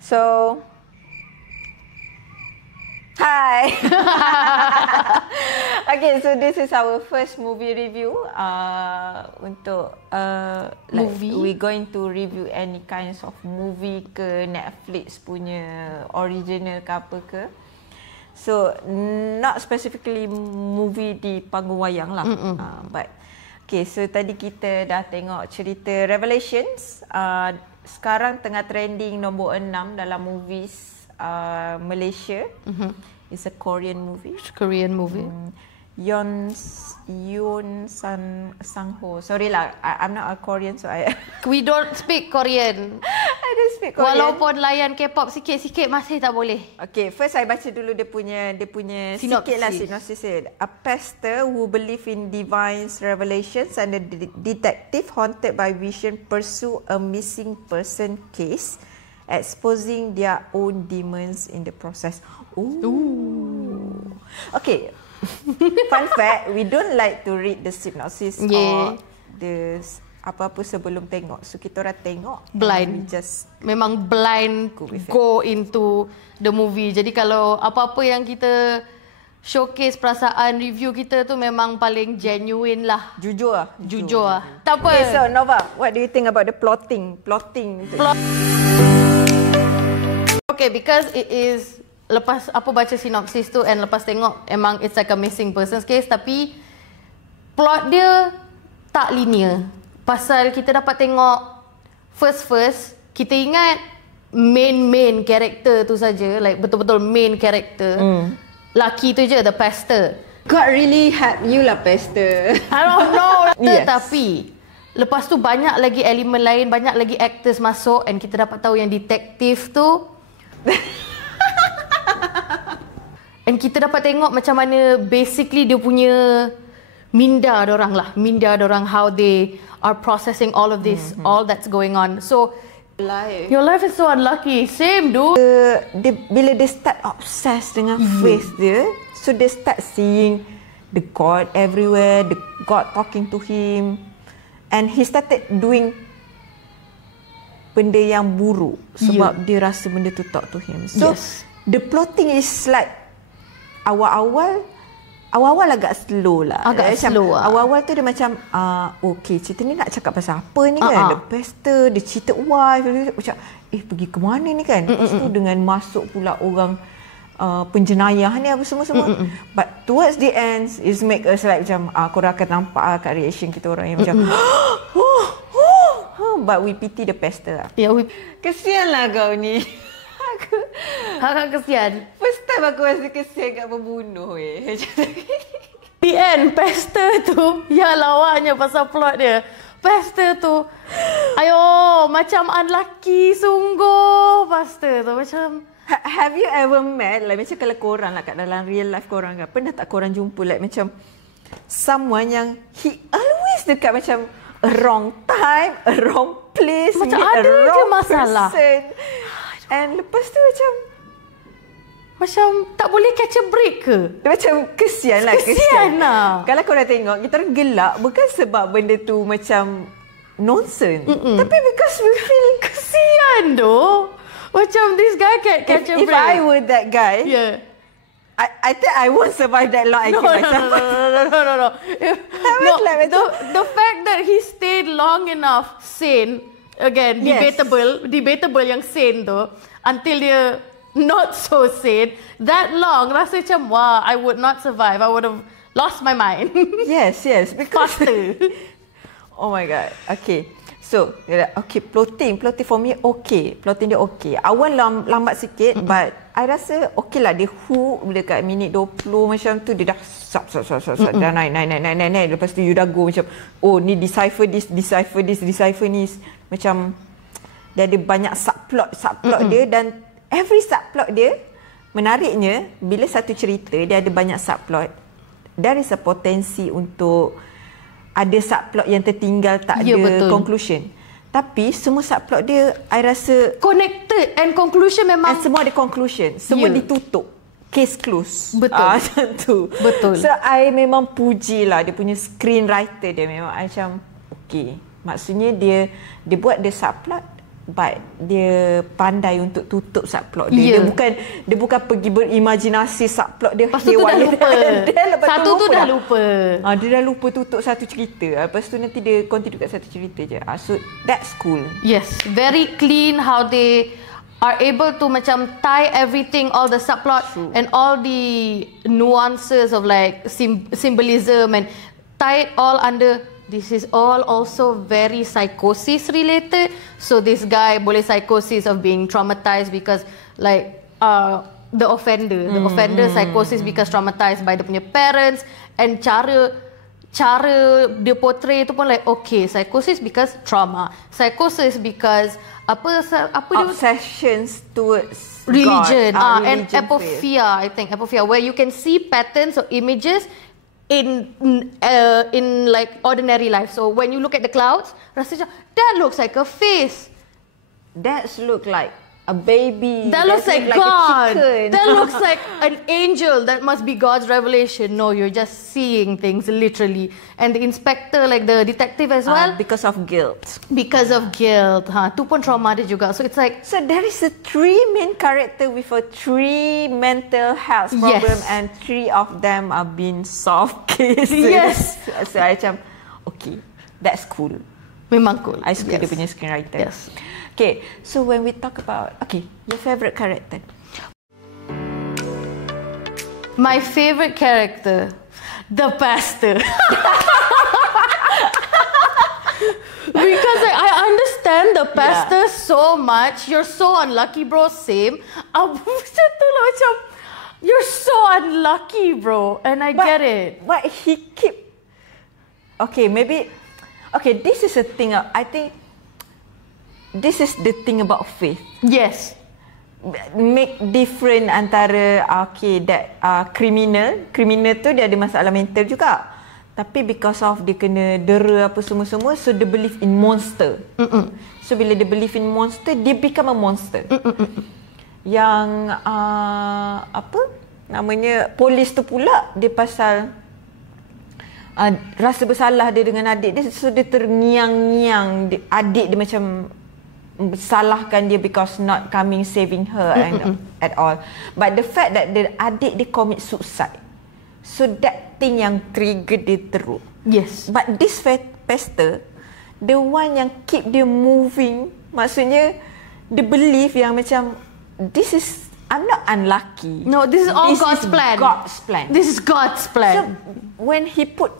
So, hi. Okay, so this is our first movie review. Untuk Movie. we going to review any kinds of movie ke Netflix punya original ke apa ke. So, not specifically movie di panggung wayang lah. But okay, so tadi kita dah tengok cerita Revelations. Sekarang tengah trending nombor 6 dalam movies Malaysia. It's a Korean movie. It's a Korean movie. Yoon Sang-ho. Sorry lah, I'm not a Korean, so We don't speak Korean. I don't speak Korean. Walaupun layan K-pop sikit-sikit masih tak boleh. Okay, first I baca dulu dia punya sikit lah sinopsis dia. A pastor who believe in divine's revelations and a detective haunted by vision pursue a missing person case, exposing their own demons in the process. Ooh. Okay. Fun fact, we don't like to read the synopsis or the apa-apa sebelum tengok. So kita orang tengok blind. Memang blind go into the movie. Jadi kalau apa-apa yang kita showcase perasaan review kita tu memang paling genuine lah. Jujur lah. Jujur lah. Tak apa. Okay, so Nova, what do you think about the plotting? Okay, because it is, lepas apa baca sinopsis tu and lepas tengok emang it's like a missing persons case, tapi plot dia tak linear. Pasal kita dapat tengok first kita ingat main character tu saja, like betul-betul main character. Laki tu je, the pastor. God really help you lah, pastor. I don't know. Yes. Tapi lepas tu banyak lagi elemen lain, banyak lagi actors masuk and kita dapat tahu yang detektif tu and kita dapat tengok macam mana basically dia punya minda dorang how they are processing all of this, all that's going on. So your life is so unlucky. Same dude. Bila dia start obsessed dengan face dia, so dia start seeing the God everywhere, the God talking to him, and he started doing benda yang buruk sebab dia rasa benda tu talk to him. So the plotting is like awal-awal agak slow lah. Awal-awal tu dia macam okay, cerita ni nak cakap pasal apa ni kan? The pastor, the cheated wife, macam pergi ke mana ni kan? Lepas tu dengan masuk pula orang penjenayah ni apa semua-semua. But towards the end is make us like macam korang akan nampak kat reaction kita orang yang macam but we pity the pastor lah. Kesian lah kau ni. Agak kesian. First time aku rasa kesian kat pembunuh The end, pastor tu ya lawaknya pasal plot dia. Pastor tu macam unlucky sungguh. Pastor tu macam have you ever met like macam kalau korang lah kat dalam real life korang kan, pernah tak korang jumpa like macam someone yang he always dekat macam a wrong time, a wrong place, macam a ada wrong je masalah person. And lepas tu macam tak boleh catch a break ke? Dia macam kesian lah. Kalau korang tengok, kita orang gelak bukan sebab benda tu macam nonsense, tapi because we feel kesian doh. Macam this guy can't catch a break. If I were that guy, I think I won't survive that long. No. The fact that he stayed long enough sane, again, debatable yang sane tu, until dia not so sane, that long, rasa macam, wah, I would not survive. I would have lost my mind. Yes, because oh my God. Okay. So, okay, plotting for me okay. Plotting dia okay. Awal lambat sikit, but I rasa okay lah. Dia hook dekat minit 20 macam tu, dia dah sap, dah naik. Lepas tu you dah go macam, ni decipher this, decipher ni. Macam, dia ada banyak subplot dia, dan every subplot dia, menariknya, bila satu cerita, dia ada banyak subplot, there is a potensi untuk ada subplot yang tertinggal tak ada conclusion. Tapi semua subplot dia I rasa connected and conclusion memang semua ada conclusion. Semua ditutup. Case close. Betul. Macam tu. Betul. So I memang puji lah dia punya screenwriter dia, memang I macam okay. Maksudnya dia buat the subplot but dia pandai untuk tutup subplot dia. Dia bukan pergi berimajinasi subplot dia. Lepas tu dah lupa. Satu tu dah lupa. Dia dah lupa tutup satu cerita. Lepas tu nanti dia continue kat satu cerita je. So that's cool. Yes, very clean how they are able to macam tie everything, all the subplot and all the nuances of like symbolism and tie it all under. This is all also very psychosis related. So this guy boleh psychosis of being traumatized because like the offender psychosis because traumatized by the punya parents, and cara dia portray tu pun like okay, psychosis because trauma, psychosis because apa dia obsessions towards religion, God, and apophia. I think apophia, where you can see patterns or images in like ordinary life. So when you look at the clouds, rasa macam that looks like a face, that look like a baby, that looks like God, a that looks like an angel, that must be God's revelation. No, you're just seeing things literally. And the inspector, like the detective as well, because of guilt, tu pun trauma dia juga. So it's like, so there is a 3 main character with a 3 mental health problem, and 3 of them are being solved cases. Yes. So I macam okay, that's cool. Memang cool. I suka dia punya screenwriter. Yes. Okay, so when we talk about your favorite character. My favorite character, the pastor. Because I understand the pastor so much. You're so unlucky, bro. Same. Macam, you're so unlucky, bro. And I get it. But he keep... Okay, maybe... Okay, this is a thing. I think this is the thing about faith. Yes. Make different antara criminal tu dia ada masalah mental juga, tapi because of dia kena dera apa semua-semua, so dia believe in monster. So bila dia believe in monster, dia become a monster. Yang apa namanya, polis tu pula dia pasal rasa bersalah dia dengan adik dia, so dia terngiang-ngiang adik dia, macam salahkan dia because not coming saving her and at all. But the fact that the adik dia commit suicide, so that thing yang trigger dia teruk. Yes. But this pastor, the one yang keep dia moving, maksudnya dia believe yang macam this is, I'm not unlucky. No, this is all God's plan. God's plan. This is God's plan. So when he put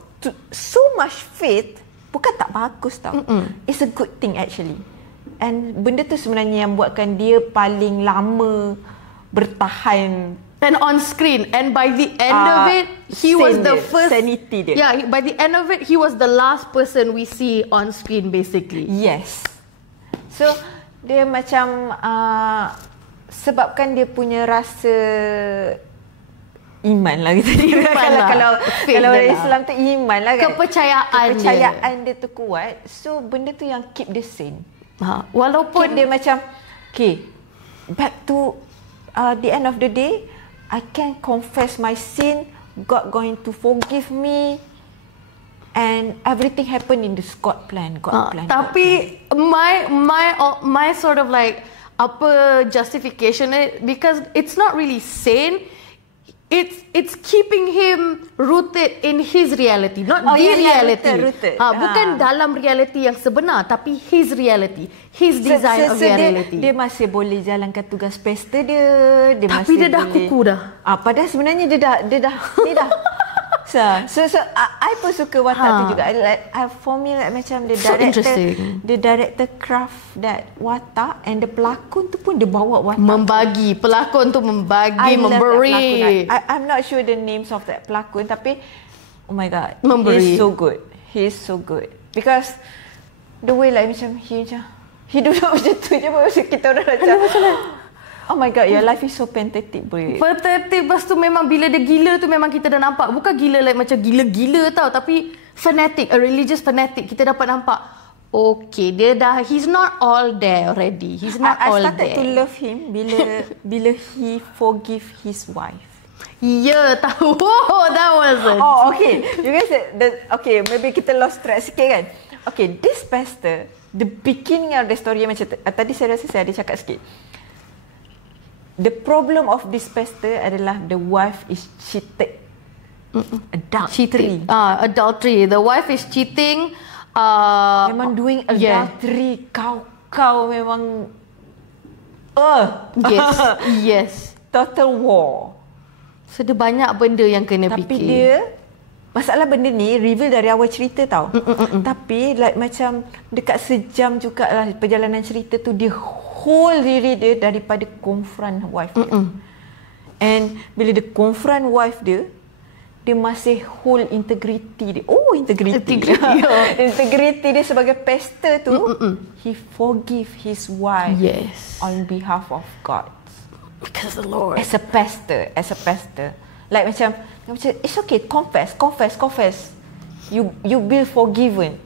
so much faith, bukan tak bagus tau. It's a good thing actually. And benda tu sebenarnya yang buatkan dia paling lama bertahan. And on screen. And by the end of it, he was the first... Sanity dia. Yeah, by the end of it, he was the last person we see on screen basically. Yes. So, dia macam... sebabkan dia punya rasa... iman lah kita kalau Islam tu iman lah kan. Kepercayaan dia tu kuat. So, benda tu yang keep dia sane. Walaupun dia macam back to the end of the day, I can confess my sin, God going to forgive me, and everything happen in this God plan. Tapi my sort of like apa justification, because it's not really sane. It's keeping him rooted in his reality, not the reality. Rooted. Bukan dalam reality yang sebenar, tapi his reality, his design of reality. Dia masih boleh jalankan tugas pesta dia. Tapi dia dah kuku dah. Padahal sebenarnya dia dah. So I pun suka watak tu juga. For me like macam the director craft that watak, and the pelakon tu pun dia bawa watak. Pelakon tu membagi, memberi. I'm not sure the names of that pelakon, tapi oh my god, memberi. He's so good. Because the way like macam he duduk macam tu je, macam kita orang macam oh my god, your life is so pathetic, bro. Pathetic. Lepas tu memang bila dia gila tu memang kita dah nampak. Bukan gila like macam gila-gila tau, tapi fanatic, a religious fanatic. Kita dapat nampak, okay, he's not all there already. He's not all there. I started to love him bila he forgive his wife. Ya, tahu. That wasn't. Oh, okay. You guys said that, okay, maybe kita lost track sikit kan. Okay, this pastor, the beginning of the story macam tadi saya rasa saya ada cakap sikit. The problem of this pastor adalah the wife is cheated. Adultery. Adultery. The wife is cheating. Memang doing adultery. Kau memang Yes. Yes. Total war. So dia banyak benda yang kena Tapi fikir. dia masalah benda ni reveal dari awal cerita tau. Tapi like macam dekat sejam jugalah perjalanan cerita tu, dia hold diri dia daripada confront wife dia. And bila dia confront wife dia, dia masih hold integrity dia. Oh, integrity. Integrity dia sebagai pastor tu, he forgive his wife on behalf of God. Because the Lord. As a pastor. Like macam it's okay, confess. You be forgiven.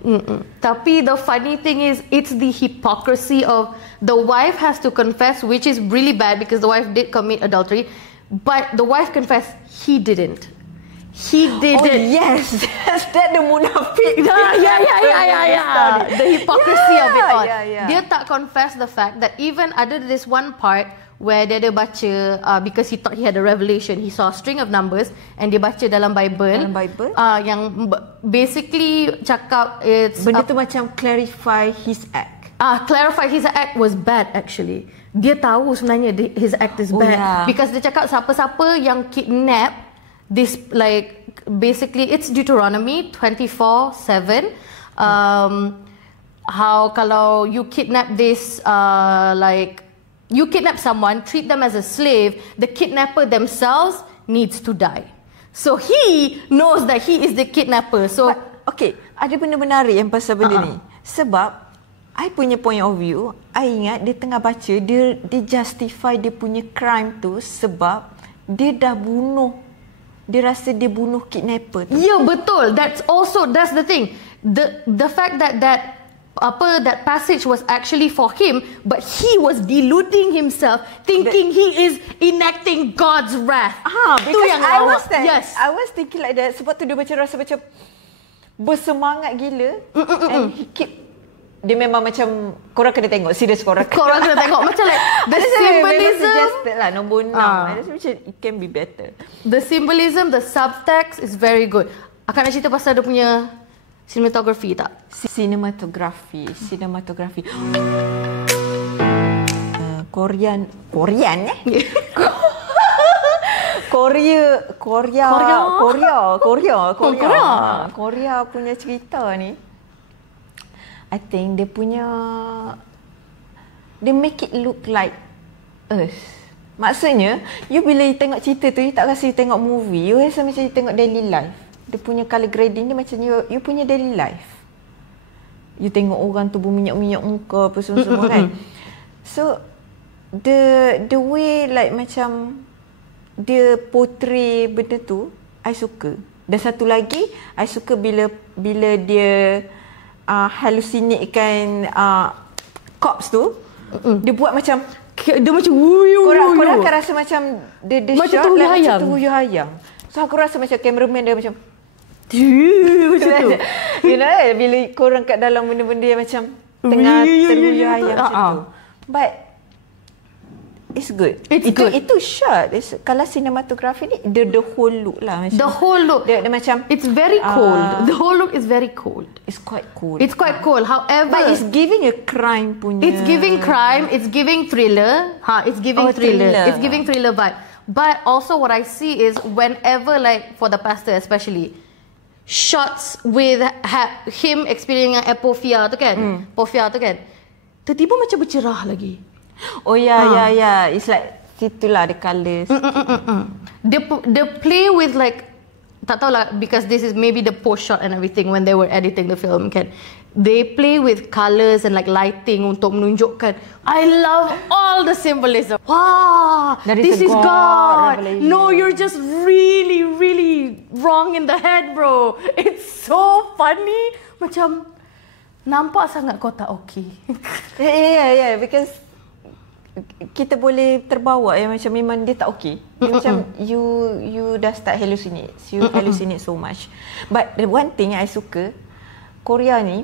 Tapi the funny thing is, it's the hypocrisy of the wife has to confess, which is really bad because the wife did commit adultery, but the wife confessed he didn't. He didn't. Oh yes, that the munafik. Yeah. The hypocrisy of it all. Yeah. Dia tak confess the fact that even ada this one part where dia ada baca because he thought he had a revelation, he saw a string of numbers and dia baca dalam Bible. Yang basically cakap it's benda tu macam clarify his act. Clarify his act was bad actually. Dia tahu sebenarnya his act is bad because dia cakap siapa-siapa yang kidnap this, like basically it's Deuteronomy 24:7. How kalau you kidnap this like you kidnap someone, treat them as a slave, the kidnapper themselves needs to die. So he knows that he is the kidnapper. So okay, ada benda menarik yang pasal benda ni. Sebab I punya point of view, I ingat dia tengah baca, dia justify dia punya crime tu sebab dia dah bunuh. Dia rasa dia bunuh kidnapper tu. Ya, betul. That's the thing. The fact that that passage was actually for him, but he was deluding himself, thinking he is enacting God's wrath. Because I was thinking like that. Sebab tu dia rasa macam bersemangat gila. And he keep, dia memang macam korang kena tengok, serius korang kena tengok macam like the symbolism suggested lah nombor 6. I rasa macam it can be better. The symbolism, the subtext is very good. Akan nak cerita pasal dia punya cinematography tak? Cinematography. Korea punya cerita ni, I think dia make it look like us. Maksudnya, you bila you tengok cerita tu, you tak rasa you tengok movie, you rasa macam you tengok daily life. Dia punya colour grading dia macam you punya daily life. You tengok orang tu berminyak-minyak muka apa semua kan. So the way like macam dia portray benda tu, I suka. Dan satu lagi, I suka bila dia hallucinate-kan corpse tu, dia buat macam dia macam korang akan rasa macam dia macam shot lah macam terhuyang-hayang. So aku rasa macam cameraman dia macam macam tu. You know, bila korang kat dalam benda-benda yang macam tengah terhuyang-hayang macam tu. But it's good. Itu shot. Kalau cinematography ni, the whole look lah. Macam, the whole look. Dia macam it's very cold. The whole look is very cold. It's quite cold. It's quite cold. However, but it's giving a crime punya. It's giving crime. It's giving thriller. It's giving thriller. It's giving thriller vibe. But also what I see is whenever, like for the pastor especially, shots with him experiencing apophia tu kan, apophia tu kan, tiba-tiba macam bercerah lagi. Oh yeah. It's like situlah the colours. They play with like, tak tahu lah, because this is maybe the post shot and everything when they were editing the film kan. They play with colours and like lighting untuk menunjukkan. I love all the symbolism. Wow, this is God. Revelation. No, you're just really, really wrong in the head, bro. It's so funny. Macam nampak sangat kau tak okay. Yeah, because kita boleh terbawa macam memang dia tak okay. Macam you dah start hallucinate. You hallucinate so much. But the one thing I suka Korea ni,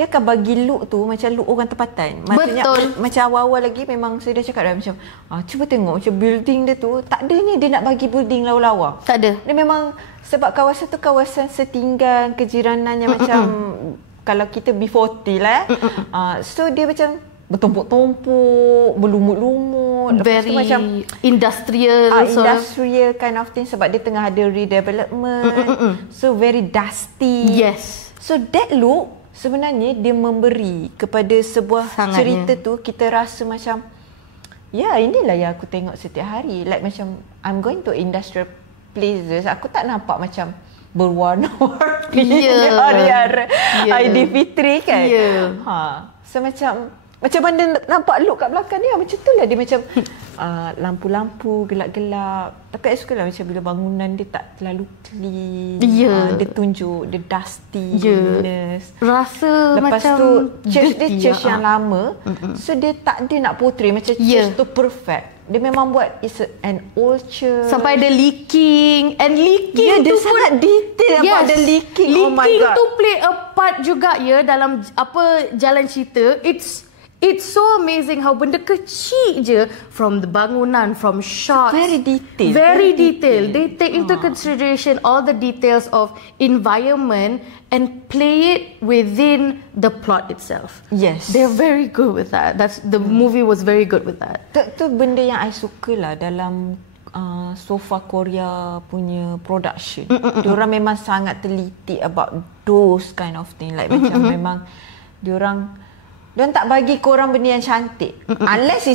dia akan bagi look tu macam look orang tempatan. Maksudnya macam awal-awal lagi memang saya dah cakap dah macam cuba tengok macam building dia tu tak ada ni dia nak bagi building lawa-lawa. Tak ada. Dia memang sebab kawasan tu kawasan setinggan, kejiranannya macam kalau kita B40 lah. So dia macam bertumpuk-tumpuk, berlumut-lumut. Very macam industrial. Industrial kind of thing sebab dia tengah ada redevelopment. So very dusty. Yes. So that look sebenarnya dia memberi kepada sebuah cerita tu kita rasa macam inilah yang aku tengok setiap hari. Like macam I'm going to industrial places, aku tak nampak macam berwarna-warni hari-hari Aidilfitri kan. So macam mana nampak look kat belakang dia macam tu lah. Dia macam lampu-lampu gelap-gelap. Tapi saya suka lah macam bila bangunan dia tak terlalu clean. Dia tunjuk the dustiness. Rasa lepas macam tu church dia church yang lama. So dia tak nak portray macam church tu perfect. Dia memang buat an old church. Sampai ada leaking. And leaking dia tu sangat detail about the leaking. Oh my God. Leaking tu play a part juga dalam jalan cerita. It's so amazing how benda kecil je from the bangunan, from shots. Very detailed. Very detailed. They take into consideration all the details of environment and play it within the plot itself. Yes. They're very good with that. The movie was very good with that. Tu benda yang I suka lah dalam so far Korea punya production. Diorang memang sangat teliti about those kind of thing. Like macam memang diorang tak bagi korang benda yang cantik. Unless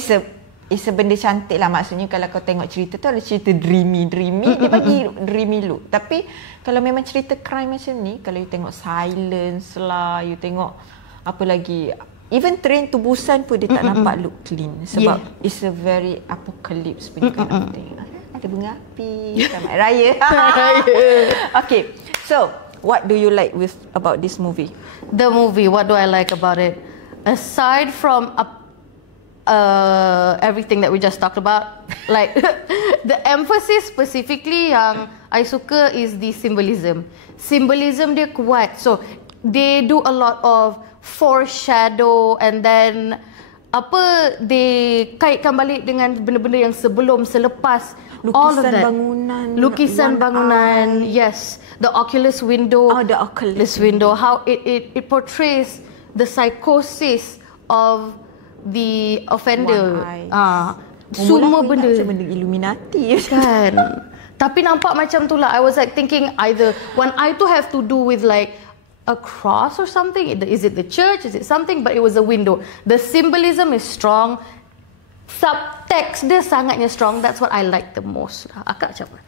it's a benda cantik lah. Maksudnya kalau kau tengok cerita tu ada cerita dreamy. Dia bagi dreamy look. Tapi kalau memang cerita crime macam ni, kalau you tengok Silence lah, you tengok apa lagi, even Train to Busan pun dia tak nampak look clean. Sebab it's a very apocalypse punya kind of thing. Ada bunga api, selamat raya. Okay, so what do you like about this movie? The movie, what do I like about it? Aside from everything that we just talked about, like the emphasis specifically yang I suka is the symbolism. Symbolism dia kuat. So they do a lot of foreshadow and then they kaitkan balik dengan benda-benda yang sebelum, selepas. Lukisan bangunan. Yes. The Oculus window. The Oculus window. How it portrays the psychosis of the offender. Semua benda. Macam benda Illuminati kan. Tapi nampak macam tu lah. I was like thinking either one eye to have to do with like a cross or something. Is it the church? Is it something? But it was a window. The symbolism is strong. Subtext dia sangatnya strong. That's what I like the most. Akak macam apa?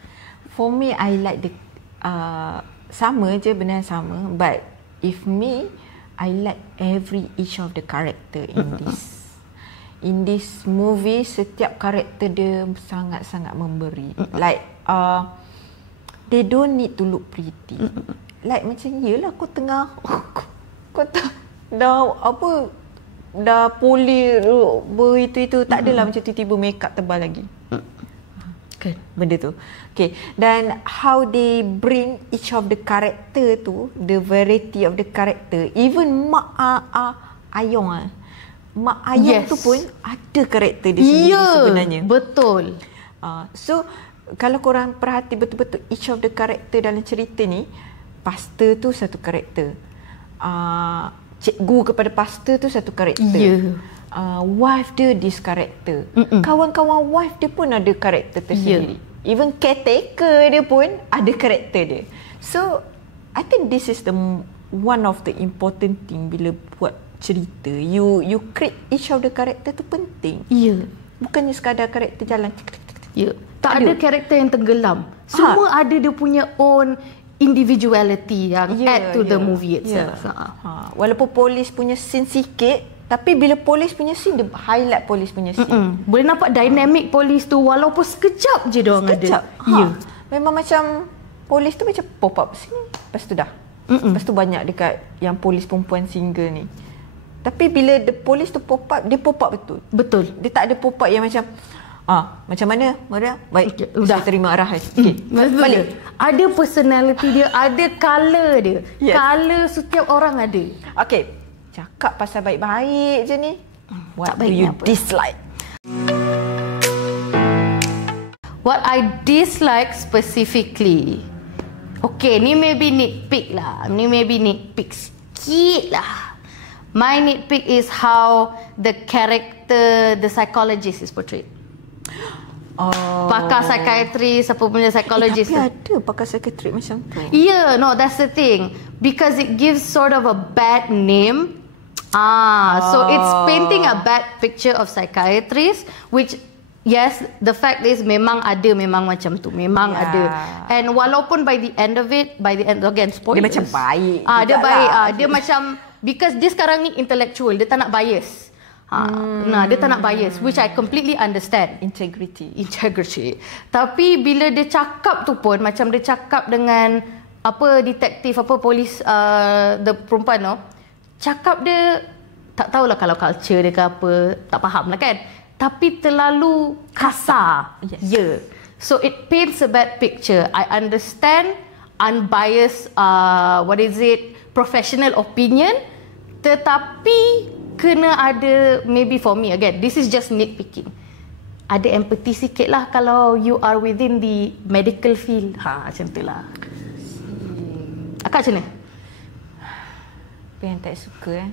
For me, I like the sama je, benda yang sama. But if me, I like each of the character in this movie. Setiap karakter dia sangat-sangat memberi. Like they don't need to look pretty. Like macam yelah kau tengah kau dah poli itu tak adalah macam tiba-tiba make up tebal lagi. Kan benda tu. Okay, dan how they bring each of the character tu, the variety of the character, even Mak Ayong Mak Ayong tu pun ada karakter dia sendiri sebenarnya. Betul. So kalau korang perhati betul-betul each of the character dalam cerita ni, pastor tu satu karakter, cikgu kepada pastor tu satu karakter, wife dia this karakter, kawan-kawan wife dia pun ada karakter tersendiri, even caretaker dia pun ada karakter dia. So I think this is the one of the important thing bila buat cerita. You create each of the karakter tu penting. Bukannya sekadar karakter jalan. Tak ada karakter yang tenggelam. Semua ada dia punya own individuality yang add to the movie itself. Walaupun polis punya scene sikit, tapi bila polis punya scene, dia highlight polis punya scene. Boleh nampak dynamic polis tu walaupun sekejap je diorang ada. Memang macam polis tu macam pop up sini, lepas tu dah. Lepas tu banyak dekat yang polis perempuan single ni. Tapi bila the polis tu pop up, dia pop up betul. Betul. Dia tak ada pop up yang macam macam mana Maria? Baik, dah terima arahan. Balik. Ada personality dia, ada colour dia. Colour setiap orang ada. Okay, cakap pasal baik-baik je ni. What do you dislike? What I dislike specifically. Okay, ni maybe nitpick lah. Ni maybe nitpick sikit lah. My nitpick is how the character, the psychologist is portrayed. Pakar psychiatrist, apa punya psychologist. Tapi ada pakar psychiatrist macam tu. Yeah, no, that's the thing. Because it gives sort of a bad name. So it's painting a bad picture of psychiatrists, which yes, the fact is memang macam tu, memang ada. And walaupun by the end again spoilers. Dia macam baik. Dia baik. Dia macam because dia sekarang ni intellectual, dia tak nak bias. Dia tak nak bias, which I completely understand. Integrity. Tapi bila dia cakap tu pun macam dia cakap dengan apa detektif, apa polis, the perempuan tu, cakap dia tak tahulah kalau culture dia ke apa, tak faham lah kan. Tapi terlalu kasar. Yes. So it paints a bad picture. I understand unbiased professional opinion, tetapi kena ada, maybe for me again, this is just nitpicking, ada empathy sikit lah kalau you are within the medical field. Macam tu lah. Akak macam mana? Apa yang tak suka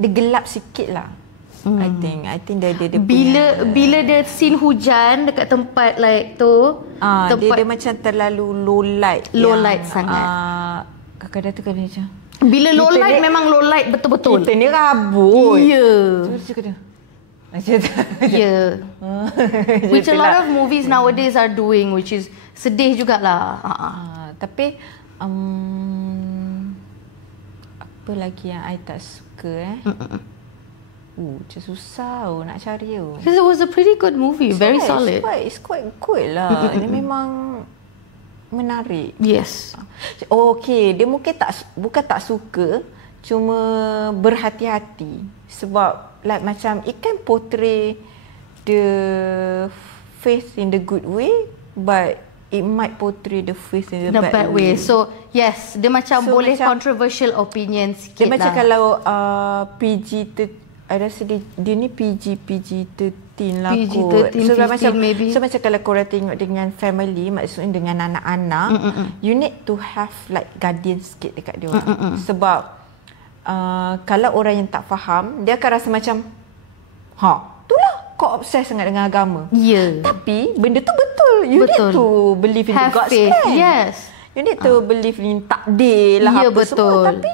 dia gelap sikit lah. I think dia bila dia scene hujan dekat tempat like tu, dia macam terlalu low light sangat. Kadang-kadang tu kan macam bila low light memang low light betul-betul. Kita ni rabut. Ya. Macam tu. Ya. Which a lot of movies nowadays are doing, which is sedih jugalah. Tapi apa lagi yang I tak suka macam susah nak cari Because it was a pretty good movie, very solid. It's quite good lah. Dia memang menarik. Yes. Okay, dia mungkin bukan tak suka, cuma berhati-hati sebab like macam it can portray the faith in the good way, but it might portray the faith in the bad way. So yes, dia macam boleh controversial opinion sikit. Dia macam kalau I rasa dia ni PG-13 lah kot. So macam kalau korang tengok dengan family, maksudnya dengan anak-anak, you need to have like guardian sikit dekat dia orang. Sebab kalau orang yang tak faham, dia akan rasa macam itulah kau obses sangat dengan agama. Tapi benda tu betul. You need to believe in the God's plan. Yes. You need to believe in takdir lah apa semua. Tapi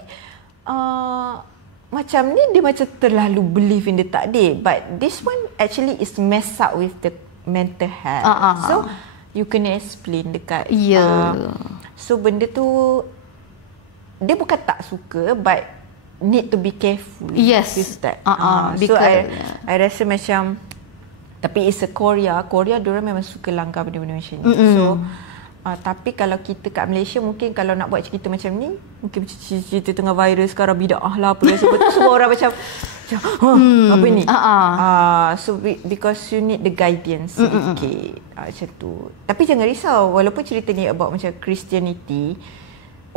macam ni dia macam terlalu believe in the takdir, but this one actually is mess up with the mental health. So you kena explain dekat so benda tu dia bukan tak suka, but need to be careful with that. So I rasa macam, tapi it's a Korea diorang memang suka langgar benda-benda macam ni. So tapi kalau kita kat Malaysia, mungkin kalau nak buat cerita macam ni, mungkin cerita tengah viral sekarang, bid'ah lah apa sebab semua orang macam apa ni. So because you need the guidance sedikit macam tu. Tapi jangan risau, walaupun cerita ni about macam Christianity,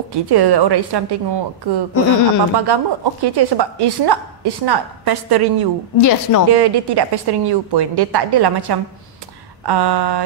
okey je orang Islam tengok ke apa-apa agama, okey je, sebab it's not pestering you. Yes, no. Dia tidak pestering you pun. Dia tak adalah macam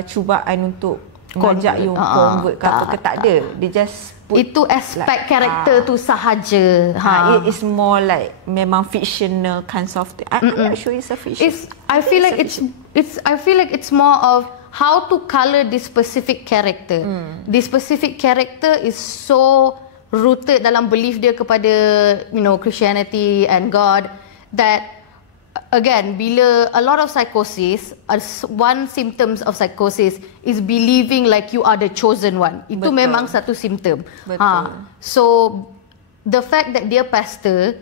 cubaan untuk ngajak you convert ke apa ke, tak ada. Dia just put itu aspek karakter tu sahaja. It is more like memang fictional kinds of thing. I'm not sure it's a fiction. I feel like it's more of how to color this specific character. This specific character is so rooted dalam belief dia kepada Christianity and God, that again, bila a lot of psychosis, one symptoms of psychosis is believing like you are the chosen one. Itu memang satu symptom. So the fact that dia pastor,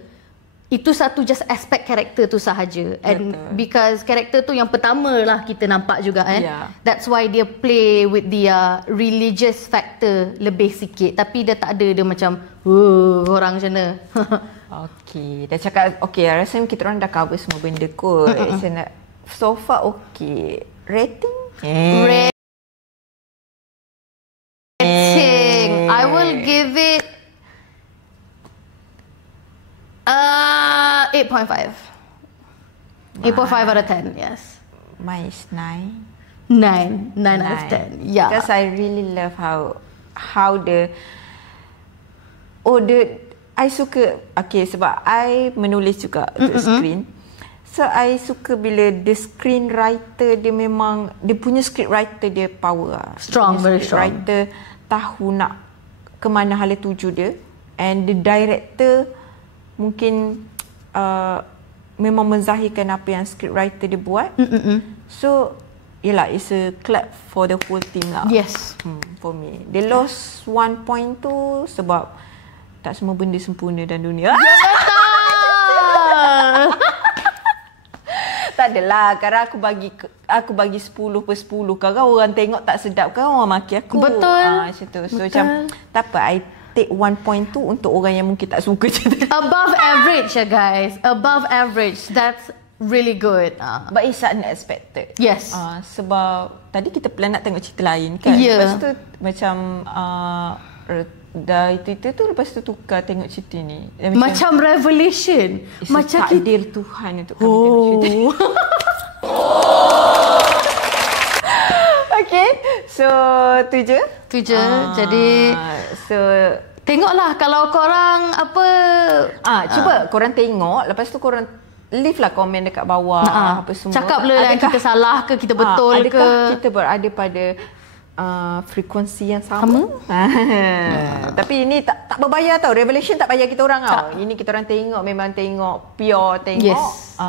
itu satu just aspek karakter tu sahaja. And because karakter tu yang pertama lah kita nampak juga That's why dia play with the religious factor lebih sikit. Tapi dia tak ada, dia macam orang macam mana. Okey, dah cakap okey, rasa kita orang dah cover semua benda kot. So far okey. Rating? Rating. I will give it 8.5. 8.5 out of 10, yes. Mine is 9. 9 out of 10. Yeah. Because I really love how I suka, okay, sebab I menulis juga untuk screen. So I suka bila the screenwriter dia memang, dia punya script writer dia power lah. Strong, very strong. Writer tahu nak ke mana hala tuju dia, and the director mungkin memang menzahirkan apa yang script writer dia buat. So yelah, it's a clap for the whole team lah. Yes. For me, they lost 1 point tu sebab tak semua benda sempurna dalam dunia. Ya, betul. Tak adalah, kadang aku bagi 10 per 10. Kadang orang tengok tak sedap, kadang orang maki aku. Betul. Macam tu. So macam tak apa, I take 1 point tu untuk orang yang mungkin tak suka cerita. Above average ya guys. Above average. That's really good. But it's unexpected. Yes. Sebab tadi kita plan nak tengok cerita lain kan. Yeah. Lepas tu macam dah itu tu lepas tu tukar tengok cerita ni. Macam revelation. Macam takdir Tuhan untuk kami tengok cerita ni. Okay. So tu je. Jadi so tengoklah kalau korang apa cuba korang tengok, lepas tu korang leave lah komen dekat bawah apa semua. Cakap lah kita salah ke, kita betul ke. Adakah kita berada pada frekuensi yang sama? Tapi ini tak berbayar tau. Revelation tak bayar kita orang tau. Ini kita orang tengok, memang tengok pure tengok. Yes.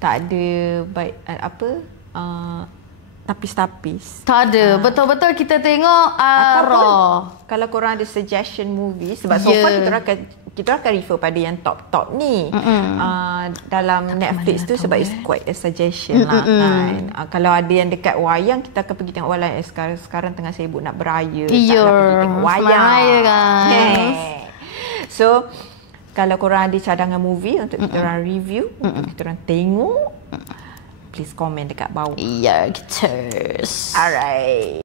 Tak ada baik tapis-tapis. Tak ada. Betul-betul kita tengok raw. Kalau korang ada suggestion movie, sebab so far kita akan refer pada yang top ni dalam Netflix tu, sebab it's quite a suggestion lah kan. Kalau ada yang dekat wayang, kita akan pergi tengok wayang. Sekarang tengah sibuk nak beraya, tak nak pergi tengok wayang kan. So kalau korang ada cadangan movie untuk kita orang review, untuk kita orang tengok, please komen dekat bawah. Ya, kita. Alright.